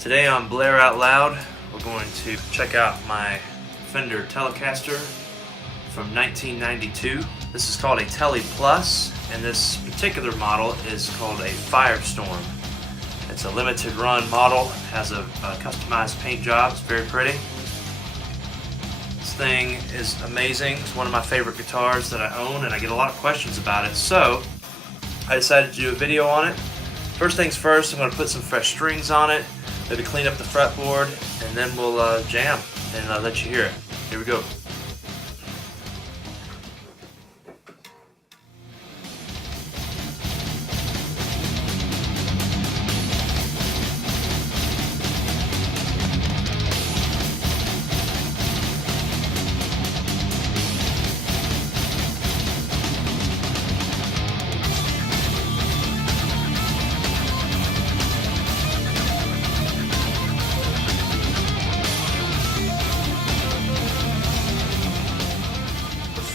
Today on Blair Out Loud, we're going to check out my Fender Telecaster from 1992. This is called a Tele Plus, and this particular model is called a Firestorm. It's a limited run model, has a customized paint job, it's very pretty. This thing is amazing. It's one of my favorite guitars that I own, and I get a lot of questions about it, so I decided to do a video on it. First things first, I'm going to put some fresh strings on it, maybe clean up the fretboard, and then we'll jam and let you hear it. Here we go.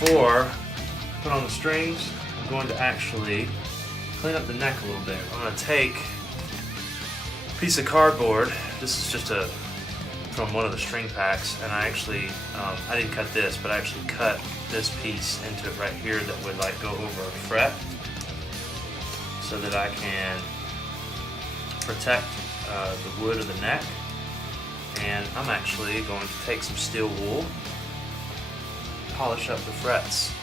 Before I put on the strings, I'm going to actually clean up the neck a little bit. I'm going to take a piece of cardboard. This is just from one of the string packs, and I actually, I didn't cut this, but I actually cut this piece into it right here that would like go over a fret so that I can protect the wood of the neck. And I'm actually going to take some steel wool, polish up the frets.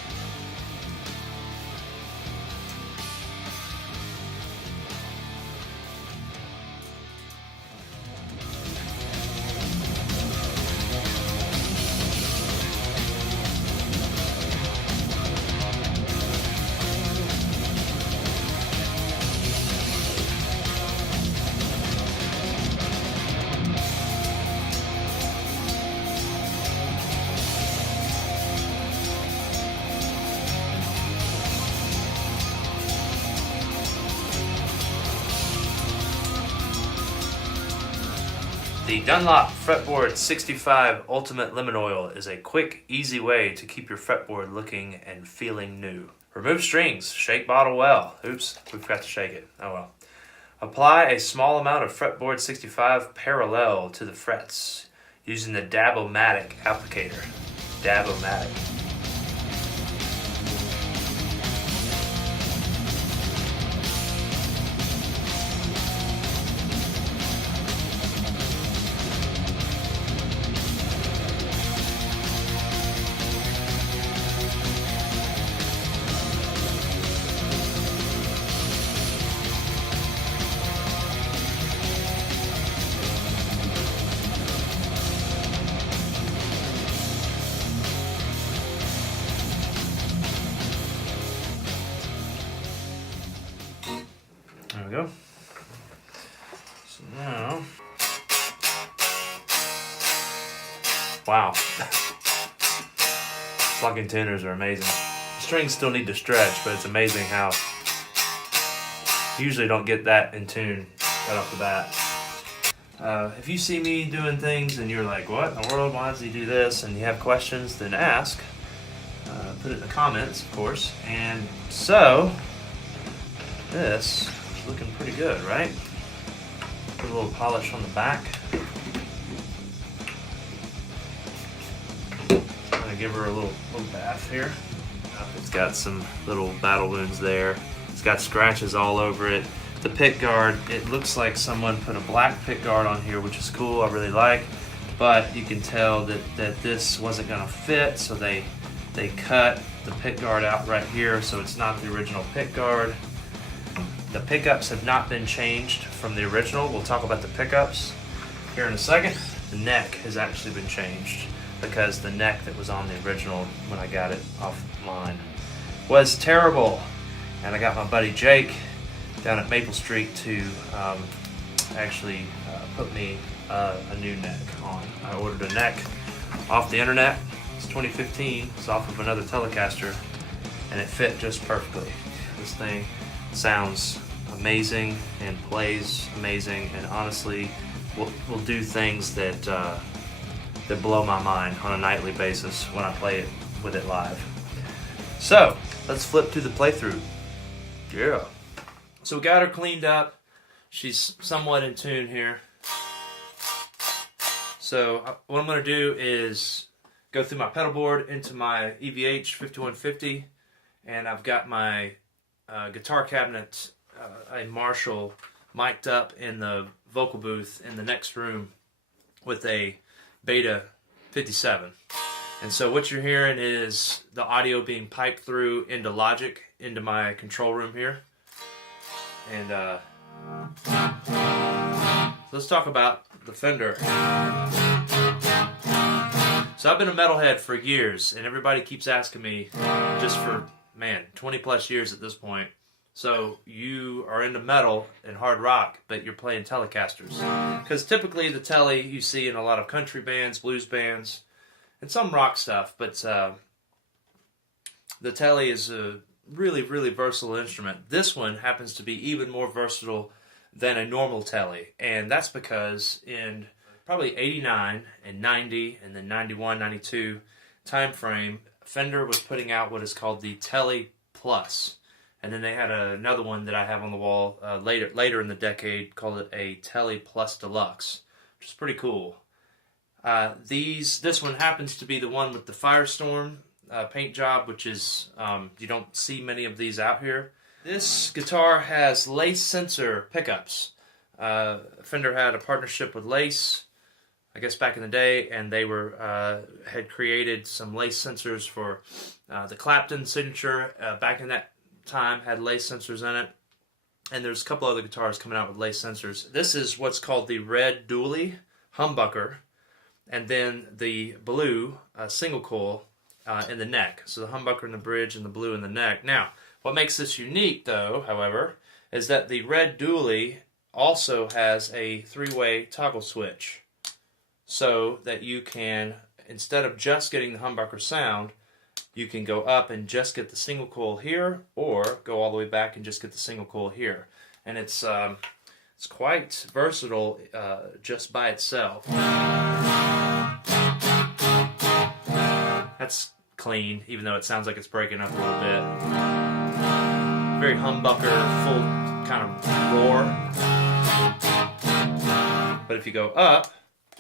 The Dunlop Fretboard 65 Ultimate Lemon Oil is a quick, easy way to keep your fretboard looking and feeling new. Remove strings, shake bottle well. Oops, we forgot to shake it. Oh well. Apply a small amount of Fretboard 65 parallel to the frets using the Dab-O-Matic applicator. Dab-O-Matic. There we go. So now, wow, locking tuners are amazing. The strings still need to stretch, but it's amazing how you usually don't get that in tune right off the bat. If you see me doing things and you're like, what in the world, why does he do this? And you have questions, then ask. Put it in the comments, of course. And so, this is looking pretty good, right? Put a little polish on the back. I'm gonna give her a little bath here. It's got some little battle wounds there. It's got scratches all over it. The pick guard, it looks like someone put a black pick guard on here, which is cool, I really like. But you can tell that this wasn't gonna fit, so they cut the pick guard out right here, so it's not the original pick guard. The pickups have not been changed from the original. We'll talk about the pickups here in a second. The neck has actually been changed because the neck that was on the original when I got it offline was terrible. And I got my buddy Jake down at Maple Street to actually put me a new neck on. I ordered a neck off the internet. It's 2015. It's off of another Telecaster, and it fit just perfectly. This thing sounds amazing and plays amazing, and honestly will do things that that blow my mind on a nightly basis when I play it with it live. So let's flip to the playthrough. Yeah. So we got her cleaned up. She's somewhat in tune here. So what I'm going to do is go through my pedal board into my EVH 5150, and I've got my guitar cabinet, a Marshall, mic'd up in the vocal booth in the next room with a Beta 57. And so what you're hearing is the audio being piped through into Logic, into my control room here. And let's talk about the Fender. So I've been a metalhead for years, and everybody keeps asking me, just for, man, 20 plus years at this point. So you are into metal and hard rock, but you're playing Telecasters. Because typically the Tele you see in a lot of country bands, blues bands, and some rock stuff, but the Tele is a really, really versatile instrument. This one happens to be even more versatile than a normal Tele, and that's because in probably 89 and 90 and then 91, 92 time frame, Fender was putting out what is called the Tele Plus. And then they had another one that I have on the wall later in the decade, called it a Tele Plus Deluxe, which is pretty cool. This one happens to be the one with the Firestorm paint job, which is, you don't see many of these out here. This guitar has lace sensor pickups. Fender had a partnership with Lace, I guess back in the day, and they had created some lace sensors for the Clapton signature back in that time, had lace sensors in it, and there's a couple other guitars coming out with lace sensors. This is what's called the red dually humbucker, and then the blue single coil in the neck. So the humbucker in the bridge and the blue in the neck. Now, what makes this unique, though, however, is that the red dually also has a three-way toggle switch, so that you can, instead of just getting the humbucker sound, you can go up and just get the single coil here, or go all the way back and just get the single coil here. And it's quite versatile just by itself. That's clean, even though it sounds like it's breaking up a little bit. Very humbucker, full kind of roar. But if you go up,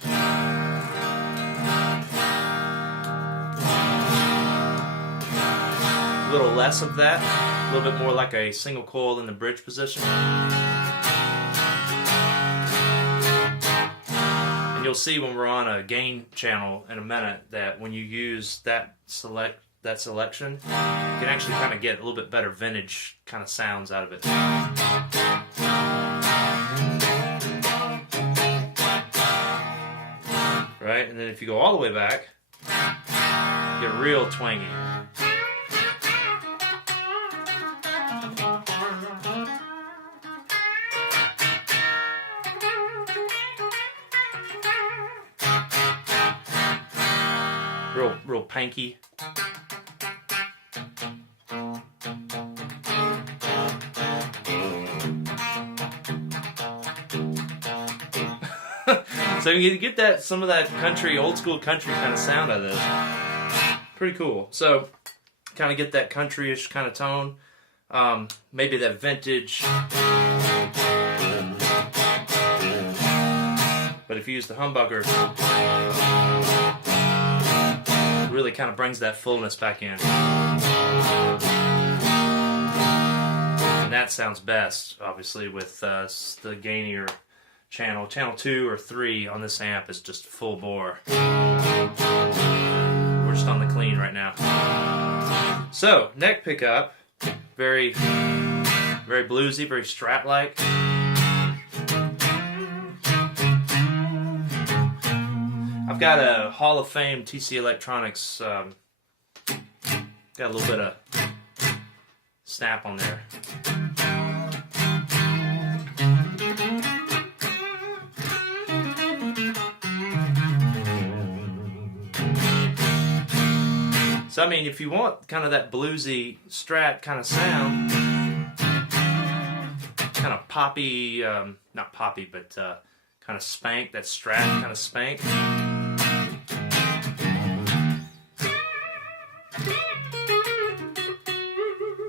a little less of that, a little bit more like a single coil in the bridge position. And you'll see when we're on a gain channel in a minute that when you use that selection, you can actually kind of get a little bit better vintage kind of sounds out of it. Right? And then if you go all the way back, you get real twangy. Real panky. So you get some of that country, old school country kind of sound out of this. Pretty cool. So kind of get that countryish kind of tone. Maybe that vintage. But if you use the humbucker, it really kind of brings that fullness back in. And that sounds best, obviously, with the gainier channel. Channel 2 or 3 on this amp is just full bore. We're just on the clean right now. So, neck pickup, very, very bluesy, very Strat-like. I've got a Hall of Fame TC Electronics, got a little bit of snap on there. So I mean, if you want kind of that bluesy Strat kind of sound, kind of poppy, not poppy, but kind of spank, that Strat kind of spank.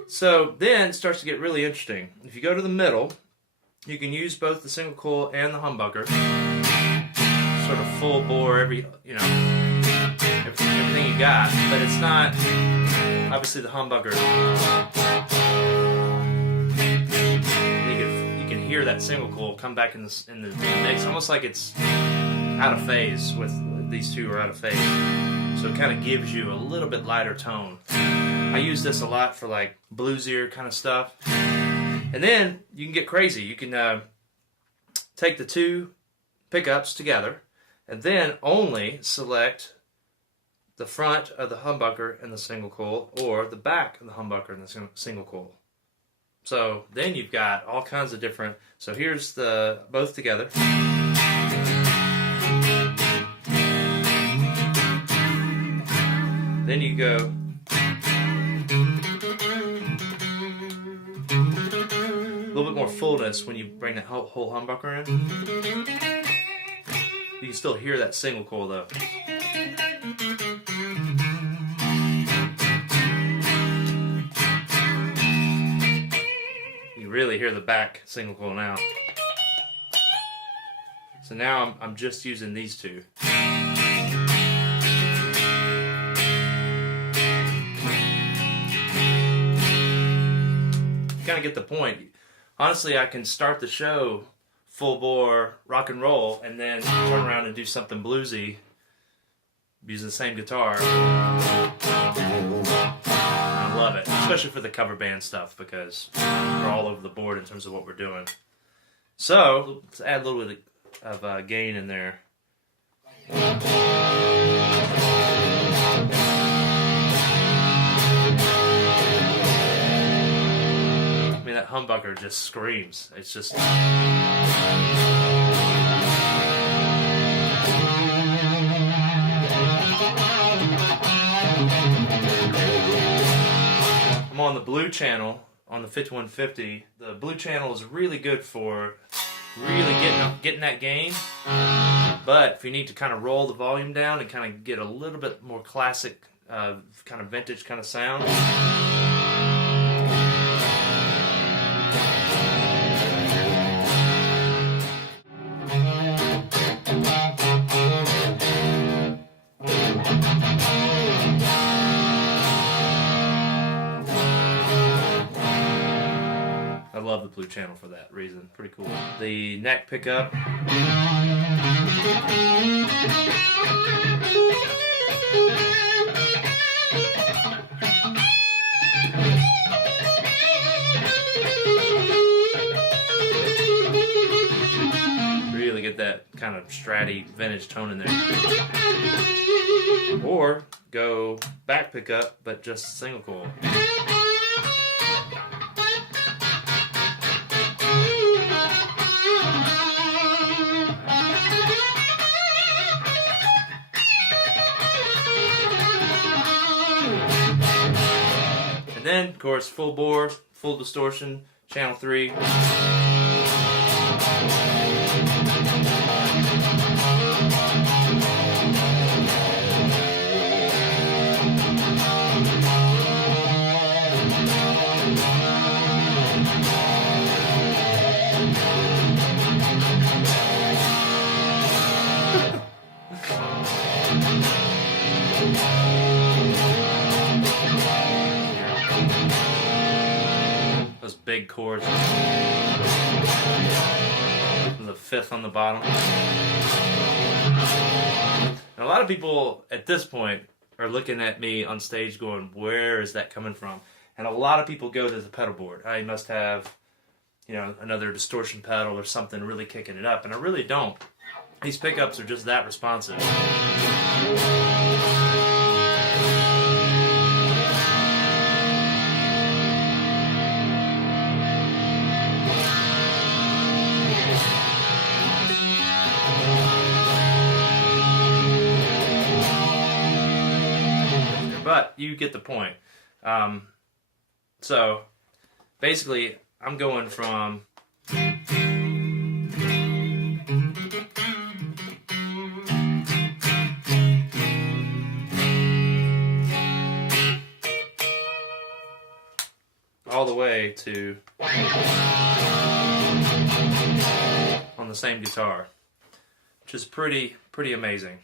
So then it starts to get really interesting. If you go to the middle, you can use both the single coil and the humbucker. So sort of full bore, everything you got, but it's not, obviously the humbucker, you can hear that single coil come back in the mix, almost like it's out of phase with these two are out of phase. So it kind of gives you a little bit lighter tone. I use this a lot for like bluesier kind of stuff. And then you can get crazy. You can take the two pickups together and then only select the front of the humbucker and the single coil, or the back of the humbucker and the single coil. So then you've got all kinds of different, so here's the both together. Then you go a little bit more fullness when you bring that whole humbucker in. You can still hear that single coil though. You really hear the back single coil now. So now I'm just using these two. Kind of get the point. Honestly, I can start the show full bore rock and roll and then turn around and do something bluesy using the same guitar. I love it, especially for the cover band stuff because we're all over the board in terms of what we're doing. So let's add a little bit of gain in there. That humbucker just screams. It's just I'm on the blue channel on the 5150. The blue channel is really good for really getting that gain. But if you need to kind of roll the volume down and kind of get a little bit more classic, kind of vintage kind of sound. I love the blue channel for that reason. Pretty cool. The neck pickup. Really get that kind of stratty vintage tone in there. Or go back pickup, but just single coil. And then, of course, full bore, full distortion, channel 3. Those big chords. The fifth on the bottom. And a lot of people at this point are looking at me on stage going, where is that coming from? And a lot of people go to the pedal board. I must have, you know, another distortion pedal or something really kicking it up. And I really don't. These pickups are just that responsive. But you get the point. So basically, I'm going from all the way to on the same guitar. which is pretty amazing.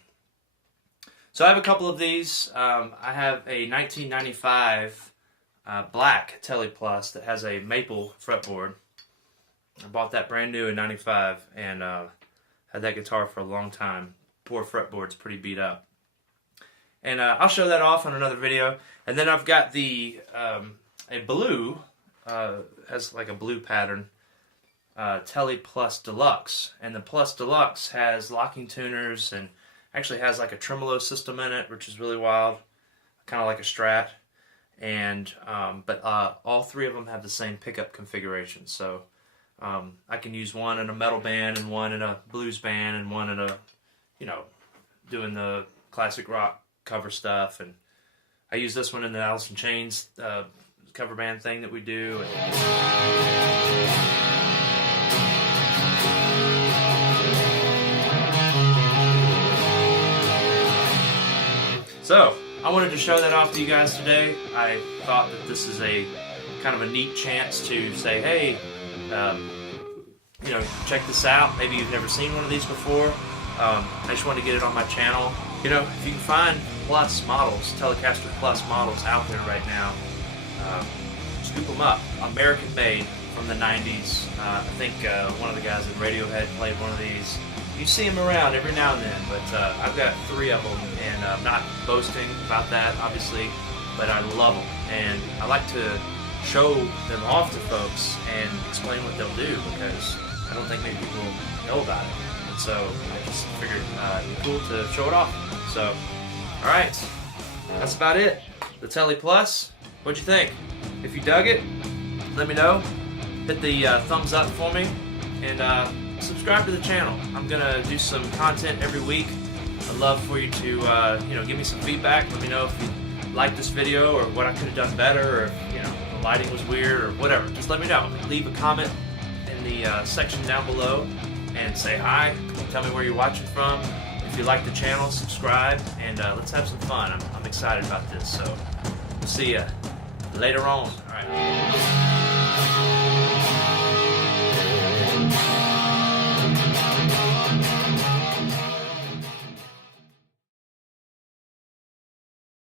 So I have a couple of these. I have a 1995 black Tele Plus that has a maple fretboard. I bought that brand new in '95 and had that guitar for a long time. Poor fretboard's pretty beat up. And I'll show that off on another video. And then I've got the a blue, has like a blue pattern, Tele Plus Deluxe. And the Plus Deluxe has locking tuners and actually has like a tremolo system in it, which is really wild, kind of like a Strat. And but all three of them have the same pickup configuration. So I can use one in a metal band and one in a blues band and one in a, doing the classic rock cover stuff. And I use this one in the Alice in Chains cover band thing that we do. So I wanted to show that off to you guys today. I thought that this is a kind of a neat chance to say, hey, check this out. Maybe you've never seen one of these before. I just want to get it on my channel. If you can find Plus models, Telecaster Plus models out there right now, scoop them up. American made from the 90s. I think one of the guys at Radiohead played one of these. You see them around every now and then, but I've got 3 of them, and I'm not boasting about that, obviously, but I love them, and I like to show them off to folks and explain what they'll do, because I don't think many people know about it. And so I just figured it'd be cool to show it off. So, alright, that's about it. The Tele Plus, what'd you think? If you dug it, let me know. Hit the thumbs up for me, and subscribe to the channel. I'm gonna do some content every week. I'd love for you to give me some feedback. Let me know if you like this video or what I could have done better, or if the lighting was weird or whatever. Just let me know. Leave a comment in the section down below and say hi. Tell me where you're watching from. If you like the channel, subscribe, and let's have some fun. I'm excited about this. So we'll see you later on. All right.